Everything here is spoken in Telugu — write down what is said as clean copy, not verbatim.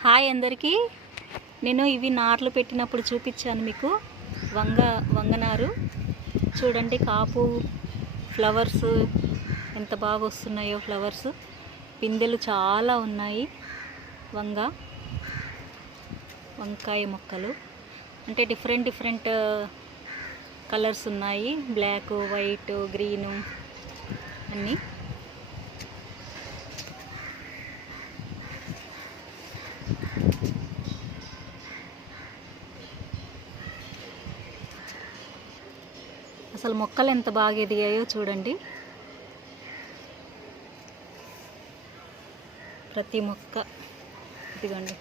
హాయ్ అందరికీ. నేను ఇవి నార్లు పెట్టినప్పుడు చూపించాను మీకు. వంగనారు చూడండి, కాపు ఫ్లవర్స్ ఎంత బాగా వస్తున్నాయో. ఫ్లవర్స్ పిందెలు చాలా ఉన్నాయి. వంకాయ మొక్కలు అంటే డిఫరెంట్ కలర్స్ ఉన్నాయి, బ్లాక్, వైట్, గ్రీను అన్నీ. అసలు మొక్కలు ఎంత బాగా ఎదిగాయో చూడండి. ప్రతి మొక్క ఇదిగోండి.